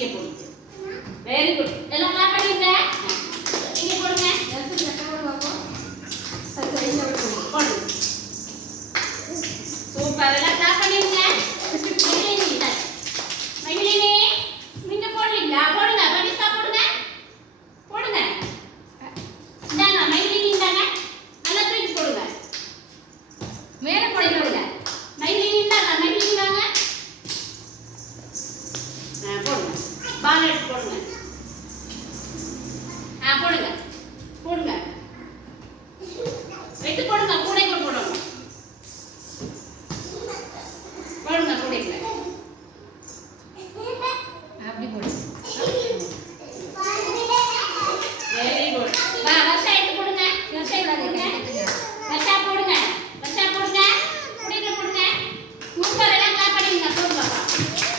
இங்கே போடுங்க. Very good. எல்லாம் கிளாப் பண்ணிடுங்க. இங்கே போடுங்க. போடுங்க. சூப்பர். எல்லாம் கிளாப் பண்ணிடுங்க. மகிழினி நீங்க போடுறீங்களா? போடுங்க. பனிஷ்கா போடுங்க. போடுங்க. இந்தாங்க மகிழினி இந்தாங்க. நல்லா தூக்கி போடுங்க. மேலே போடுங்க. மகிழினி இந்தாங்க. மகிழினி வாங்க. போடுங்க. பால் எடுத்து போடுங்க. போடுங்க. போடுங்க. எடுத்து போடுங்க. கூடைக்குள்ள போடுங்க. போடுங்க கூடைக்குள்ள. அப்படி போடுங்க. Very good. வர்ஷா எடுத்து போடுங்க. வர்ஷா போடுங்க. வர்ஷா போடுங்க. வர்ஷா போடுங்க. கூடைக்குள்ள போடுங்க. சூப்பர். எல்லாம் கிளாப் பண்ணுங்க. போடுங்க.